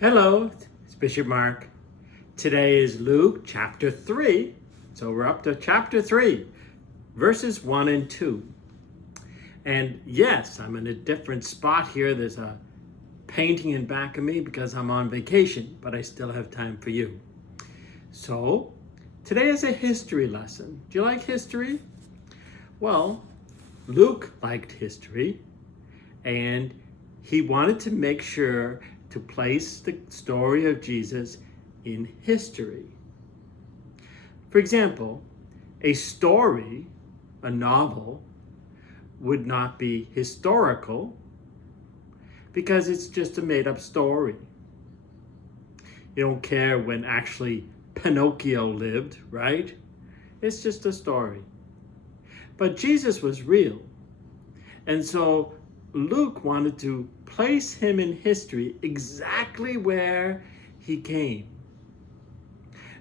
Hello, it's Bishop Mark. Today is Luke chapter 3. So we're up to chapter 3, verses 1 and 2. And yes, I'm in a different spot here. There's a painting in back of me because I'm on vacation, but I still have time for you. So today is a history lesson. Do you like history? Well, Luke liked history, and he wanted to make sure to place the story of Jesus in history. For example, a story, a novel, would not be historical because it's just a made-up story. You don't care when actually Pinocchio lived, right? It's just a story. But Jesus was real. And so Luke wanted to place him in history exactly where he came.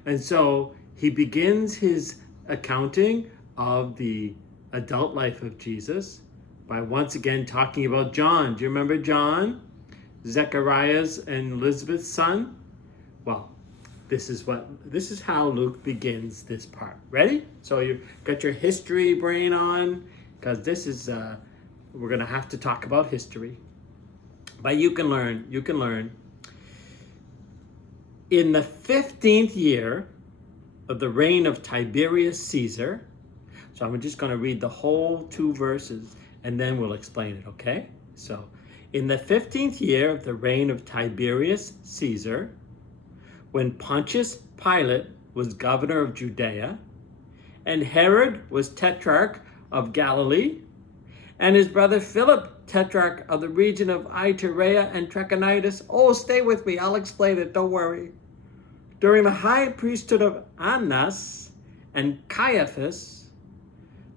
And so he begins his accounting of the adult life of Jesus by once again talking about John. Do you remember John? Zechariah's and Elizabeth's son? Well, this is how Luke begins this part. Ready? So you got your history brain on, because this is we're going to have to talk about history. But you can learn. In the 15th year of the reign of Tiberius Caesar, so I'm just going to read the whole 2 verses and then we'll explain it, okay? So, in the 15th year of the reign of Tiberius Caesar, when Pontius Pilate was governor of Judea, and Herod was tetrarch of Galilee, and his brother Philip, tetrarch of the region of Iturea and Trachonitis. Oh, stay with me, I'll explain it, don't worry. During the high priesthood of Annas and Caiaphas,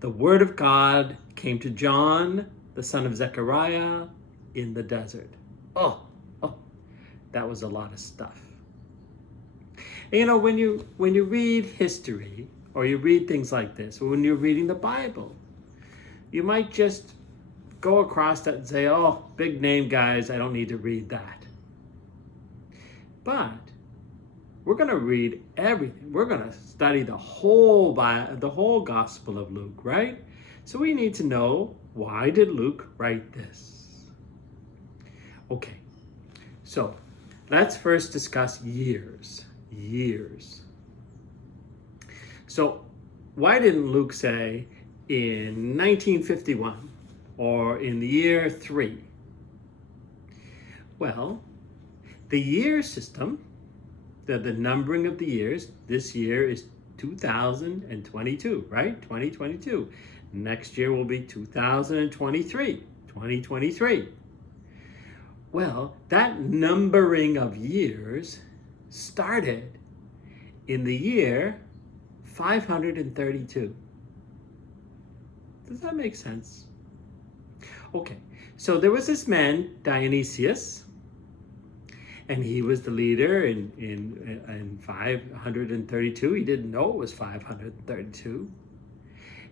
the word of God came to John, the son of Zechariah, in the desert. Oh, that was a lot of stuff. And you know, when you read history, or you read things like this, or when you're reading the Bible, you might just go across that and say, oh, big name guys, I don't need to read that. But we're going to read everything. We're going to study the whole Gospel of Luke, right? So we need to know, why did Luke write this? Okay, so let's first discuss years. So why didn't Luke say in 1951 or in the year 3? Well, the year system, the numbering of the years, this year is 2022, right? 2022. Next year will be 2023. Well, that numbering of years started in the year 532. Does that make sense? Okay, so there was this man, Dionysius, and he was the leader in 532. He didn't know it was 532.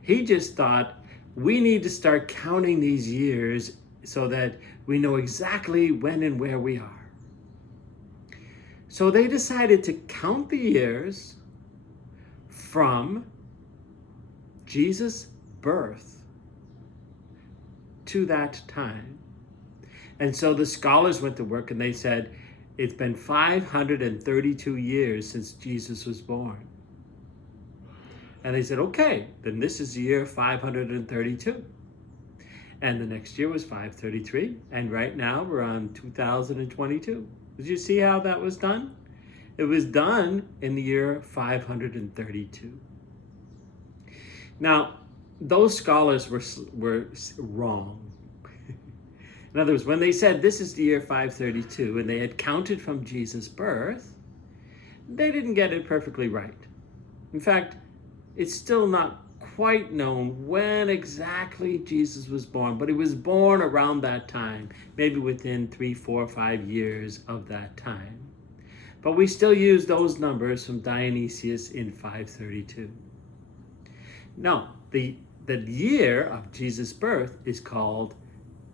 He just thought, we need to start counting these years so that we know exactly when and where we are. So they decided to count the years from Jesus' birth to that time. And so the scholars went to work and they said, it's been 532 years since Jesus was born. And they said, okay, then this is the year 532. And the next year was 533. And right now we're on 2022. Did you see how that was done? It was done in the year 532. Now, those scholars were wrong. In other words, when they said this is the year 532 and they had counted from Jesus' birth, they didn't get it perfectly right. In fact, it's still not quite known when exactly Jesus was born, but he was born around that time, maybe within 3, 4, 5 years of that time. But we still use those numbers from Dionysius in 532. Now, the year of Jesus' birth is called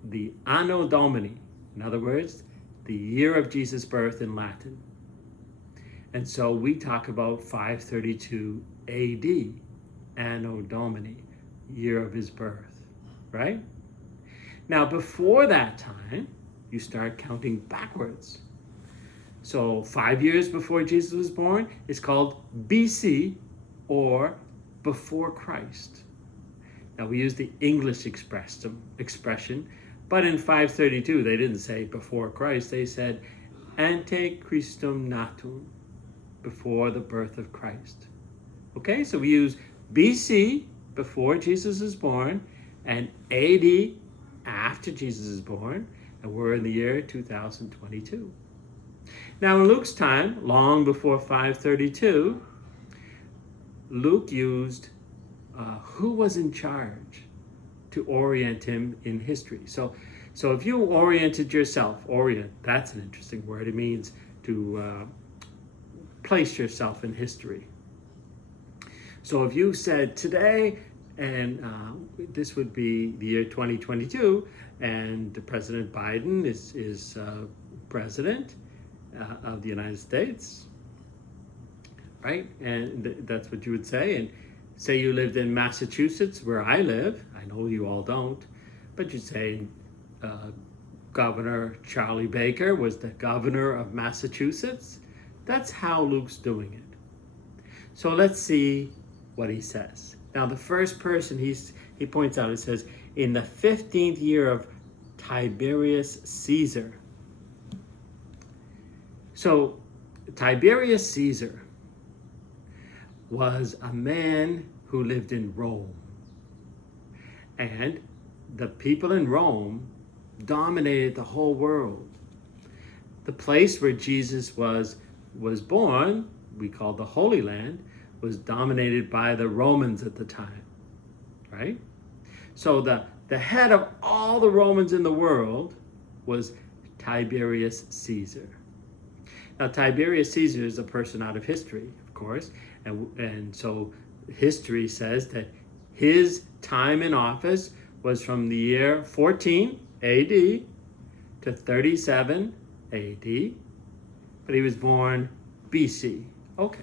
the Anno Domini. In other words, the year of Jesus' birth in Latin. And so we talk about 532 AD, Anno Domini, year of his birth, right? Now, before that time, you start counting backwards. So 5 years before Jesus was born is called BC, or before Christ. Now, we use the English expression, but in 532, they didn't say before Christ. They said ante Christum natum, before the birth of Christ. Okay, so we use BC, before Jesus is born, and AD, after Jesus is born, and we're in the year 2022. Now, in Luke's time, long before 532, Luke used who was in charge to orient him in history. So if you oriented yourself, orient, that's an interesting word. It means to place yourself in history. So if you said today, and this would be the year 2022, and President Biden is president of the United States, right? And that's what you would say. And say you lived in Massachusetts, where I live. I know you all don't, but you'd say Governor Charlie Baker was the governor of Massachusetts. That's how Luke's doing it. So let's see what he says. Now, the first person he points out, it says, in the 15th year of Tiberius Caesar. So Tiberius Caesar was a man who lived in Rome. And the people in Rome dominated the whole world. The place where Jesus was born, we call the Holy Land, was dominated by the Romans at the time, right? So the head of all the Romans in the world was Tiberius Caesar. Now, Tiberius Caesar is a person out of history, of course, and so history says that his time in office was from the year 14 AD to 37 AD, but he was born BC. Okay.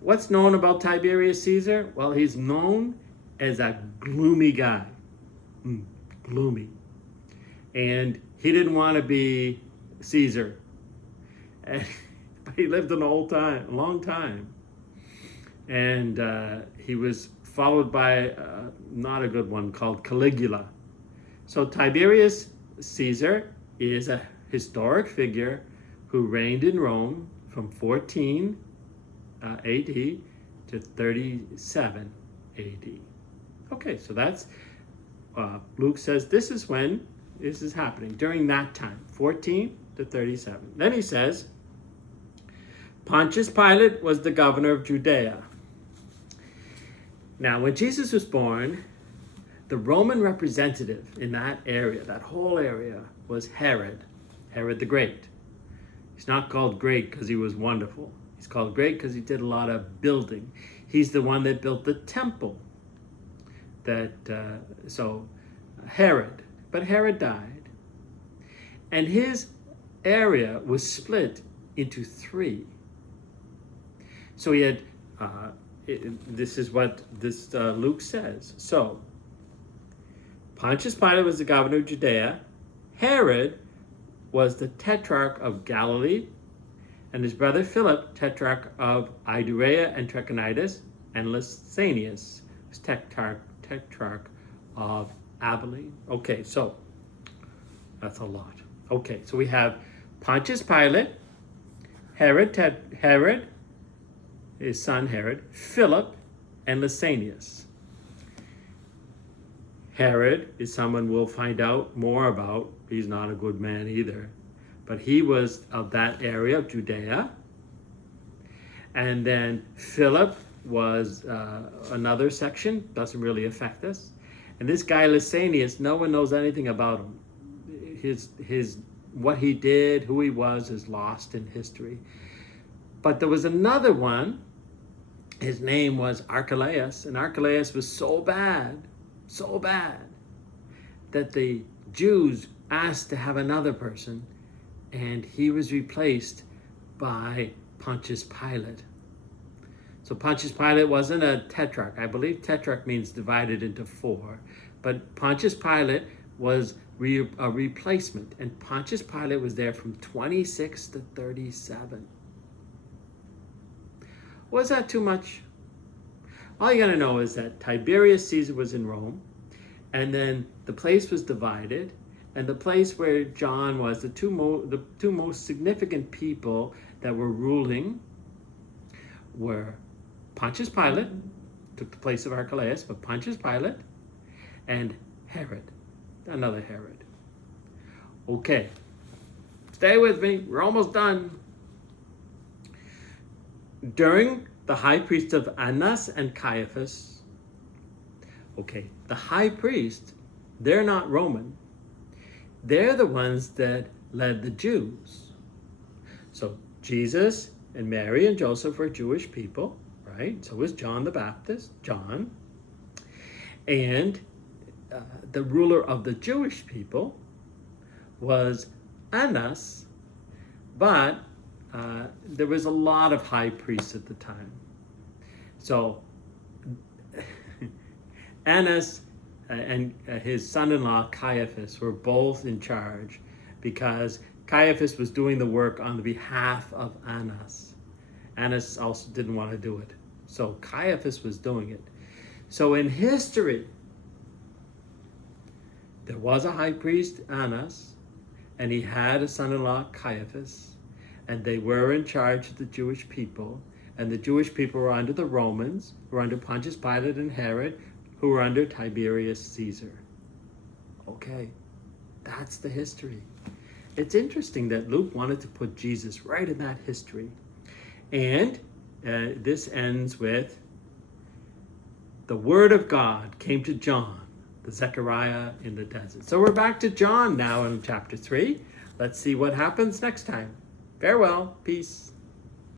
What's known about Tiberius Caesar? Well, he's known as a gloomy guy. Gloomy. And he didn't want to be Caesar. But he lived a long time. And he was followed by not a good one called Caligula. So Tiberius Caesar is a historic figure who reigned in Rome from 14 AD to 37 AD. Okay, so that's, Luke says this is when this is happening, during that time, 14 to 37. Then he says, Pontius Pilate was the governor of Judea. Now, when Jesus was born, the Roman representative in that area, that whole area, was Herod the Great. He's not called great because he was wonderful. He's called great because he did a lot of building. He's the one that built the temple. So Herod, but Herod died. And his area was split into three. So he had, this is what this Luke says. So Pontius Pilate was the governor of Judea. Herod was the tetrarch of Galilee, and his brother Philip, tetrarch of Idumea and Trachonitis, and Lysanias was tetrarch of Abilene. Okay, so that's a lot. Okay, so we have Pontius Pilate, Herod, his son Herod, Philip, and Lysanias. Herod is someone we'll find out more about. He's not a good man either. But he was of that area of Judea. And then Philip was another section, doesn't really affect us. And this guy Lysanias, no one knows anything about him. His what he did, who he was, is lost in history. But there was another one. His name was Archelaus, and Archelaus was so bad, that the Jews asked to have another person, and he was replaced by Pontius Pilate. So Pontius Pilate wasn't a tetrarch. I believe tetrarch means divided into four. But Pontius Pilate was a replacement. And Pontius Pilate was there from 26 to 37. Was that too much? All you got to know is that Tiberius Caesar was in Rome. And then the place was divided. And the place where John was, the two most significant people that were ruling were Pontius Pilate, took the place of Archelaus, but Pontius Pilate and Herod, another Herod. Okay, stay with me, we're almost done. During the high priest of Annas and Caiaphas, okay, the high priest, they're not Roman. They're the ones that led the Jews. So Jesus and Mary and Joseph were Jewish people, right? So was John the Baptist, John. And the ruler of the Jewish people was Annas, but there was a lot of high priests at the time. So Annas and his son-in-law Caiaphas were both in charge because Caiaphas was doing the work on the behalf of Annas. Annas also didn't want to do it. So Caiaphas was doing it. So in history, there was a high priest, Annas, and he had a son-in-law, Caiaphas, and they were in charge of the Jewish people. And the Jewish people were under the Romans, were under Pontius Pilate and Herod, who were under Tiberius Caesar. Okay, that's the history. It's interesting that Luke wanted to put Jesus right in that history. And this ends with the word of God came to John, the Zechariah in the desert. So we're back to John now in chapter 3. Let's see what happens next time. Farewell. Peace.